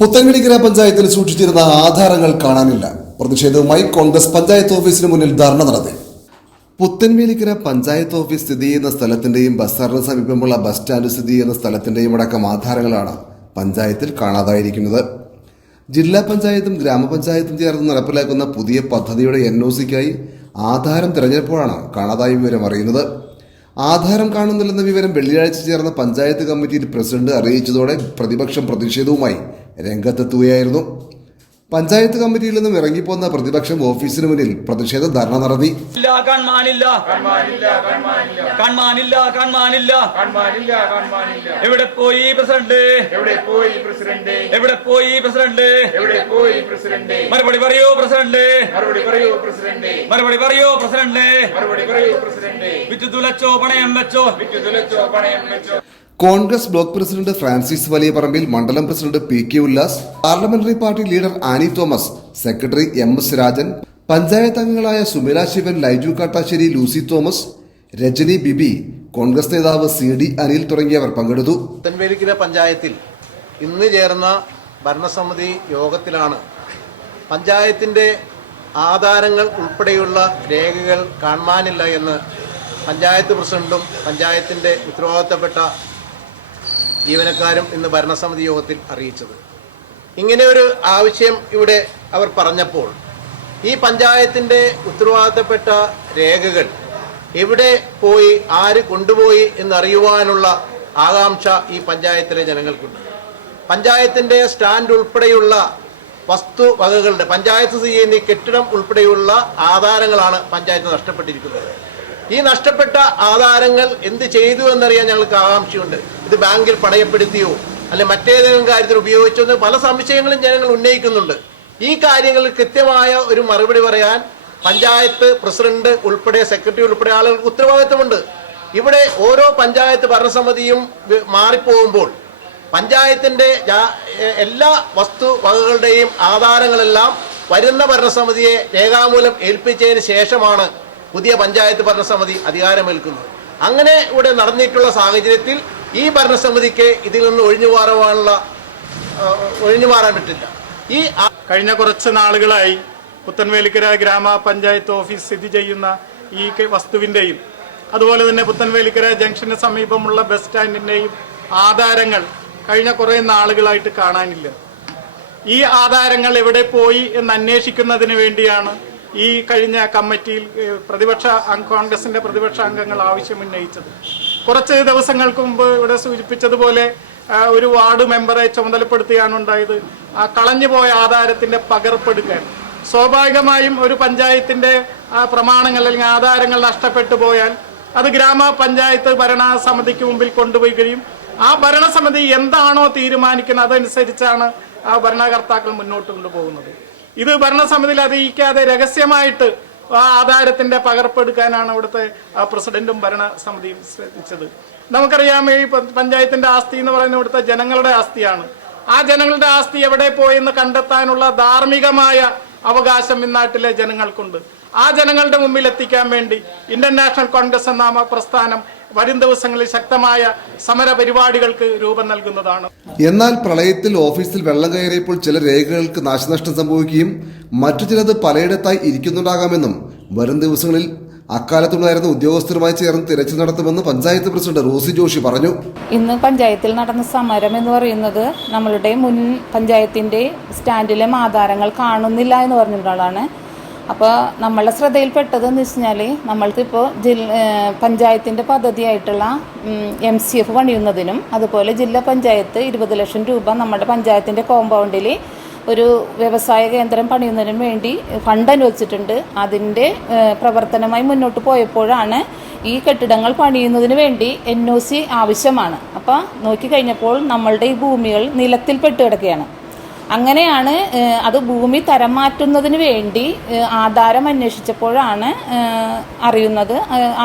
പുത്തൻവേലി ഗ്രാമപഞ്ചായത്തിൽ സൂക്ഷിച്ചിരുന്ന ആധാരങ്ങൾ കാണാനില്ല. പ്രതിഷേധവുമായി കോൺഗ്രസ് പഞ്ചായത്ത് ഓഫീസിന് മുന്നിൽ ധർണ നടത്തി. പുത്തൻവേലി പഞ്ചായത്ത് ഓഫീസ് സ്ഥിതി ചെയ്യുന്ന സ്ഥലത്തിന്റെയും ബസാറിന് സമീപമുള്ള ബസ് സ്റ്റാൻഡ് സ്ഥിതി ചെയ്യുന്ന സ്ഥലത്തിന്റെയും അടക്കം ആധാരങ്ങളാണ് പഞ്ചായത്തിൽ കാണാതായിരിക്കുന്നത്. ജില്ലാ പഞ്ചായത്തും ഗ്രാമപഞ്ചായത്തും ചേർന്ന് നടപ്പിലാക്കുന്ന പുതിയ പദ്ധതിയുടെ NOCക്കായി ആധാരം തിരഞ്ഞെടുപ്പോഴാണ് കാണാതായ വിവരം അറിയുന്നത്. ആധാരം കാണുന്നില്ലെന്ന വിവരം വെള്ളിയാഴ്ച ചേർന്ന പഞ്ചായത്ത് കമ്മിറ്റിയിൽ പ്രസിഡന്റ് അറിയിച്ചതോടെ പ്രതിപക്ഷം പ്രതിഷേധവുമായി രംഗത്തെത്തുകയായിരുന്നു. പഞ്ചായത്ത് കമ്മിറ്റിയിൽ നിന്നും ഇറങ്ങിപ്പോന്ന പ്രതിപക്ഷം ഓഫീസിന് മുന്നിൽ പ്രതിഷേധ ധർണ നടത്തി. എവിടെ പോയി പ്രസിഡന്റ്? മറുപടി പറയൂ പ്രസിഡന്റ്. മറുപടി പറയൂ പ്രസിഡന്റ്. വിറ്റുതുലച്ചോ പണയം വെച്ചോ? കോൺഗ്രസ് ബ്ലോക്ക് പ്രസിഡന്റ് ഫ്രാൻസിസ് വലിയ പറമ്പിൽ, മണ്ഡലം president PK Ullas, parliamentary party leader Annie Thomas, secretary MS Rajan, panchayat അംഗങ്ങളായ സുമില ശിവൻ, ലൈജു കാട്ടാശ്ശേരി, ലൂസി തോമസ്, രജനി ബിബി, കോൺഗ്രസ് നേതാവ് CD അനിൽ തുടങ്ങിയവർ പങ്കെടുത്തു. പുത്തൻവേലി പഞ്ചായത്തിൽ ഇന്ന് ചേർന്ന ഭരണസമിതി യോഗത്തിലാണ് പഞ്ചായത്തിന്റെ ആധാരങ്ങൾ ഉൾപ്പെടെയുള്ള രേഖകൾ കാണാനില്ല എന്ന് പഞ്ചായത്ത് പ്രസിഡന്റും പഞ്ചായത്തിന്റെ ഉത്തരവാദിത്തപ്പെട്ട ജീവനക്കാരും ഇന്ന് ഭരണസമിതി യോഗത്തിൽ അറിയിച്ചത്. ഇങ്ങനെ ഒരു ആവശ്യം ഇവിടെ അവർ പറഞ്ഞപ്പോൾ ഈ പഞ്ചായത്തിൻ്റെ ഉത്തരവാദിത്തപ്പെട്ട രേഖകൾ എവിടെ പോയി, ആര് കൊണ്ടുപോയി എന്നറിയുവാനുള്ള ആകാംക്ഷ ഈ പഞ്ചായത്തിലെ ജനങ്ങൾക്കുണ്ട്. പഞ്ചായത്തിൻ്റെ സ്റ്റാൻഡ് ഉൾപ്പെടെയുള്ള വസ്തുവകകളുടെ, പഞ്ചായത്ത് സ്ഥിതി ചെയ്യുന്ന കെട്ടിടം ഉൾപ്പെടെയുള്ള ആധാരങ്ങളാണ് പഞ്ചായത്ത് നഷ്ടപ്പെട്ടിരിക്കുന്നത്. ഈ നഷ്ടപ്പെട്ട ആധാരങ്ങൾ എന്ത് ചെയ്തു എന്നറിയാൻ ഞങ്ങൾക്ക് ആകാംക്ഷയുണ്ട്. ഇത് ബാങ്കിൽ പണയപ്പെടുത്തിയോ അല്ലെ മറ്റേതെങ്കിലും കാര്യത്തിൽ ഉപയോഗിച്ചോ എന്ന് പല സംശയങ്ങളും ജനങ്ങൾ ഉന്നയിക്കുന്നുണ്ട്. ഈ കാര്യങ്ങളിൽ കൃത്യമായ ഒരു മറുപടി പറയാൻ പഞ്ചായത്ത് പ്രസിഡന്റ് ഉൾപ്പെടെ സെക്രട്ടറി ഉൾപ്പെടെ ആളുകൾക്ക് ഉത്തരവാദിത്തമുണ്ട്. ഇവിടെ ഓരോ പഞ്ചായത്ത് ഭരണസമിതിയും മാറിപ്പോകുമ്പോൾ പഞ്ചായത്തിന്റെ എല്ലാ വസ്തുവകകളുടെയും ആധാരങ്ങളെല്ലാം വരുന്ന ഭരണസമിതിയെ രേഖാമൂലം ഏൽപ്പിച്ചതിന് ശേഷമാണ് പുതിയ പഞ്ചായത്ത് ഭരണസമിതി അധികാരമേൽക്കുന്നത്. അങ്ങനെ ഇവിടെ നടന്നിട്ടുള്ള സാഹചര്യത്തിൽ ഈ ഭരണസമിതിക്ക് ഇതിൽ നിന്ന് ഒഴിഞ്ഞു മാറാൻ പറ്റില്ല. ഈ കഴിഞ്ഞ കുറച്ച് നാളുകളായി പുത്തൻവേലിക്കര ഗ്രാമപഞ്ചായത്ത് ഓഫീസ് സ്ഥിതി ചെയ്യുന്ന ഈ വസ്തുവിൻ്റെയും അതുപോലെ തന്നെ പുത്തൻവേലിക്കര ജംഗ്ഷന് സമീപമുള്ള ബസ് സ്റ്റാൻഡിൻ്റെയും ആധാരങ്ങൾ കഴിഞ്ഞ കുറേ നാളുകളായിട്ട് കാണാനില്ല. ഈ ആധാരങ്ങൾ എവിടെ പോയി എന്ന് അന്വേഷിക്കുന്നതിന് വേണ്ടിയാണ് ഈ കഴിഞ്ഞ കമ്മിറ്റിയിൽ കോൺഗ്രസിന്റെ പ്രതിപക്ഷ അംഗങ്ങൾ ആവശ്യമുന്നയിച്ചത്. കുറച്ച് ദിവസങ്ങൾക്ക് മുമ്പ് ഇവിടെ സൂചിപ്പിച്ചതുപോലെ ഒരു വാർഡ് മെമ്പറെ ചുമതലപ്പെടുത്തുകയാണ് ഉണ്ടായത്. ആ കളഞ്ഞുപോയ ആധാരത്തിന്റെ പകർപ്പെടുക്കാൻ സ്വാഭാവികമായും ഒരു പഞ്ചായത്തിന്റെ പ്രമാണങ്ങൾ അല്ലെങ്കിൽ ആധാരങ്ങൾ നഷ്ടപ്പെട്ടു പോയാൽ അത് ഗ്രാമപഞ്ചായത്ത് ഭരണസമിതിക്ക് മുമ്പിൽ കൊണ്ടുപോവുകയും ആ ഭരണസമിതി എന്താണോ തീരുമാനിക്കുന്നത് അതനുസരിച്ചാണ് ആ ഭരണകർത്താക്കൾ മുന്നോട്ട് കൊണ്ടുപോകുന്നത്. ഇത് ഭരണസമിതിയിൽ അറിയിക്കാതെ രഹസ്യമായിട്ട് ആ ആധാരത്തിന്റെ പകർപ്പെടുക്കാനാണ് ഇവിടുത്തെ പ്രസിഡന്റും ഭരണസമിതിയും ശ്രദ്ധിച്ചത്. നമുക്കറിയാം, ഈ പഞ്ചായത്തിന്റെ ആസ്തി എന്ന് പറയുന്നത് ഇവിടുത്തെ ജനങ്ങളുടെ ആസ്തിയാണ്. ആ ജനങ്ങളുടെ ആസ്തി എവിടെ പോയെന്ന് കണ്ടെത്താനുള്ള ധാർമ്മികമായ അവകാശം ഇന്നാട്ടിലെ ജനങ്ങൾക്കുണ്ട്. ആ ജനങ്ങളുടെ മുമ്പിൽ എത്തിക്കാൻ വേണ്ടി ഇന്ത്യൻ നാഷണൽ കോൺഗ്രസ് എന്ന പ്രസ്ഥാനം വരും ദിവസങ്ങളിൽ ശക്തമായ സമര പരിപാടികൾക്ക് രൂപം നൽകുന്നതാണ്. എന്നാൽ പ്രളയത്തിൽ ഓഫീസിൽ വെള്ളം കയറിയപ്പോൾ ചില രേഖകൾക്ക് നാശനഷ്ടം സംഭവിക്കുകയും മറ്റു ചിലത് പലയിടത്തായി ഇരിക്കുന്നുണ്ടാകാമെന്നും വരും ദിവസങ്ങളിൽ അക്കാലത്തുണ്ടായിരുന്ന ഉദ്യോഗസ്ഥരുമായി ചേർന്ന് തിരച്ചിൽ നടത്തുമെന്ന് പഞ്ചായത്ത് പ്രസിഡന്റ് റോസി ജോഷി പറഞ്ഞു. ഇന്ന് പഞ്ചായത്തിൽ നടന്ന സമരം എന്ന് പറയുന്നത് നമ്മളുടെ മുൻ പഞ്ചായത്തിന്റെ സ്റ്റാൻഡിലെ ആധാരങ്ങൾ കാണുന്നില്ല എന്ന് പറഞ്ഞിട്ടുള്ളതാണ്. അപ്പോൾ നമ്മളുടെ ശ്രദ്ധയിൽപ്പെട്ടതെന്ന് വെച്ച് കഴിഞ്ഞാൽ നമ്മൾക്കിപ്പോൾ പഞ്ചായത്തിൻ്റെ പദ്ധതിയായിട്ടുള്ള MCF പണിയുന്നതിനും അതുപോലെ ജില്ലാ പഞ്ചായത്ത് 20 ലക്ഷം രൂപ നമ്മുടെ പഞ്ചായത്തിൻ്റെ കോമ്പൗണ്ടിൽ ഒരു വ്യവസായ കേന്ദ്രം പണിയുന്നതിനും വേണ്ടി ഫണ്ട് അനുവദിച്ചിട്ടുണ്ട്. അതിൻ്റെ പ്രവർത്തനമായി മുന്നോട്ട് പോയപ്പോഴാണ് ഈ കെട്ടിടങ്ങൾ പണിയുന്നതിന് വേണ്ടി NOC ആവശ്യമാണ്. അപ്പോൾ നോക്കിക്കഴിഞ്ഞപ്പോൾ നമ്മളുടെ ഈ ഭൂമികൾ നിലത്തിൽപ്പെട്ട് കിടക്കുകയാണ്. അങ്ങനെയാണ് അത് ഭൂമി തരം മാറ്റുന്നതിന് വേണ്ടി ആധാരം അന്വേഷിച്ചപ്പോഴാണ് അറിയുന്നത്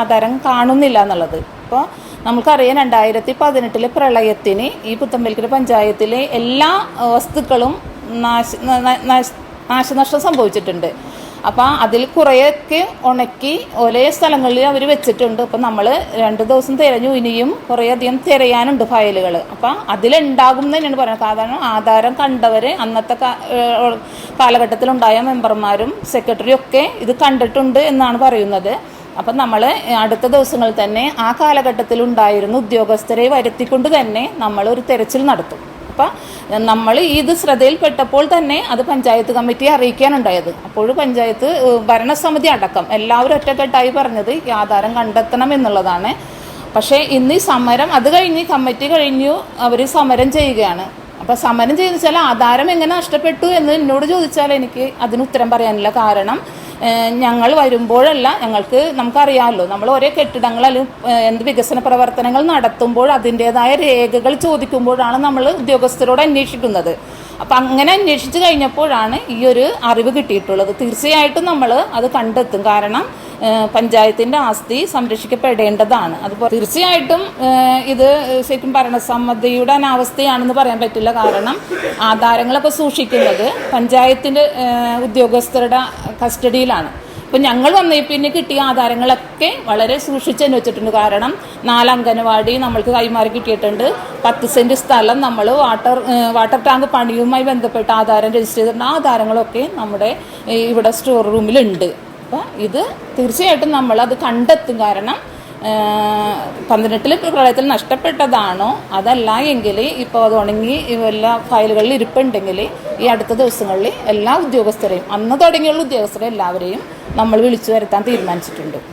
ആധാരം കാണുന്നില്ല എന്നുള്ളത്. അപ്പോൾ നമുക്കറിയാം, 2018 പ്രളയത്തിന് ഈ പുത്തൻവേലിക്കര പഞ്ചായത്തിലെ എല്ലാ വസ്തുക്കളും നാശനഷ്ടം സംഭവിച്ചിട്ടുണ്ട്. അപ്പം അതിൽ കുറേയൊക്കെ ഉണക്കി ഒരേ സ്ഥലങ്ങളിൽ അവർ വെച്ചിട്ടുണ്ട്. അപ്പം നമ്മൾ 2 ദിവസം തിരഞ്ഞു, ഇനിയും കുറേയധികം തിരയാനുണ്ട് ഫയലുകൾ. അപ്പം അതിലുണ്ടാകും എന്ന് തന്നെയാണ് പറയുന്നത്. കാരണം ആധാരം കണ്ടവർ അന്നത്തെ കാലഘട്ടത്തിലുണ്ടായ മെമ്പർമാരും സെക്രട്ടറിയും ഒക്കെ ഇത് കണ്ടിട്ടുണ്ട് എന്നാണ് പറയുന്നത്. അപ്പം നമ്മൾ അടുത്ത ദിവസങ്ങളിൽ തന്നെ ആ കാലഘട്ടത്തിലുണ്ടായിരുന്ന ഉദ്യോഗസ്ഥരെ വരുത്തിക്കൊണ്ട് തന്നെ നമ്മളൊരു തെരച്ചിൽ നടത്തും. അപ്പം നമ്മൾ ഇത് ശ്രദ്ധയിൽപ്പെട്ടപ്പോൾ തന്നെ അത് പഞ്ചായത്ത് കമ്മിറ്റിയെ അറിയിക്കാനുണ്ടായത്. അപ്പോൾ പഞ്ചായത്ത് ഭരണസമിതി അടക്കം എല്ലാവരും ഒറ്റക്കെട്ടായി പറഞ്ഞത് ഈ ആധാരം കണ്ടെത്തണം എന്നുള്ളതാണ്. പക്ഷേ ഇന്ന് ഈ സമരം അത് കഴിഞ്ഞ് കമ്മിറ്റി കഴിഞ്ഞു അവർ സമരം ചെയ്യുകയാണ്. അപ്പോൾ സമരം ചെയ്യുന്ന വെച്ചാൽ ആധാരം എങ്ങനെ നഷ്ടപ്പെട്ടു എന്ന് എന്നോട് ചോദിച്ചാൽ എനിക്ക് അതിന് ഉത്തരം പറയാനില്ല. കാരണം ഞങ്ങൾ വരുമ്പോഴല്ല, നമുക്കറിയാമല്ലോ, നമ്മൾ ഓരോ കെട്ടിടങ്ങൾ അല്ലെങ്കിൽ എന്ത് വികസന പ്രവർത്തനങ്ങൾ നടത്തുമ്പോൾ അതിൻ്റേതായ രേഖകൾ ചോദിക്കുമ്പോഴാണ് നമ്മൾ ഉദ്യോഗസ്ഥരോട് അന്വേഷിക്കുന്നത്. അപ്പം അങ്ങനെ അന്വേഷിച്ച് കഴിഞ്ഞപ്പോഴാണ് ഈ ഒരു അറിവ് കിട്ടിയിട്ടുള്ളത്. തീർച്ചയായിട്ടും നമ്മൾ അത് കണ്ടെത്തും. കാരണം പഞ്ചായത്തിൻ്റെ ആസ്തി സംരക്ഷിക്കപ്പെടേണ്ടതാണ്. അതുപോലെ തീർച്ചയായിട്ടും ഇത് ശരിക്കും ഭരണസമിതിയുടെ അനാവസ്ഥയാണെന്ന് പറയാൻ പറ്റില്ല. കാരണം ആധാരങ്ങളൊക്കെ സൂക്ഷിക്കുന്നത് പഞ്ചായത്തിൻ്റെ ഉദ്യോഗസ്ഥരുടെ കസ്റ്റഡിയിലാണ്. ഇപ്പം ഞങ്ങൾ പിന്നെ കിട്ടിയ ആധാരങ്ങളൊക്കെ വളരെ സൂക്ഷിച്ചെന്ന് വെച്ചിട്ടുണ്ട്. കാരണം 4 അംഗനവാടി നമ്മൾക്ക് കൈമാറി കിട്ടിയിട്ടുണ്ട്. 10 സെൻറ്റ് സ്ഥലം നമ്മൾ വാട്ടർ ടാങ്ക് പണിയുമായി ബന്ധപ്പെട്ട ആധാരം രജിസ്റ്റർ ചെയ്തിട്ടുണ്ട്. ആ ആധാരങ്ങളൊക്കെ നമ്മുടെ ഇവിടെ സ്റ്റോർ റൂമിലുണ്ട്. അപ്പോൾ ഇത് തീർച്ചയായിട്ടും നമ്മളത് കണ്ടെത്തും. കാരണം 18 പ്രളയത്തിൽ നഷ്ടപ്പെട്ടതാണോ അതല്ല എങ്കിൽ ഇപ്പോൾ അത് ഉണങ്ങി എല്ലാ ഫയലുകളിൽ ഇരിപ്പുണ്ടെങ്കിൽ ഈ അടുത്ത ദിവസങ്ങളിൽ എല്ലാ ഉദ്യോഗസ്ഥരെയും അന്ന് തുടങ്ങിയുള്ള ഉദ്യോഗസ്ഥരെ എല്ലാവരെയും നമ്മൾ വിളിച്ചു വരുത്താൻ തീരുമാനിച്ചിട്ടുണ്ട്.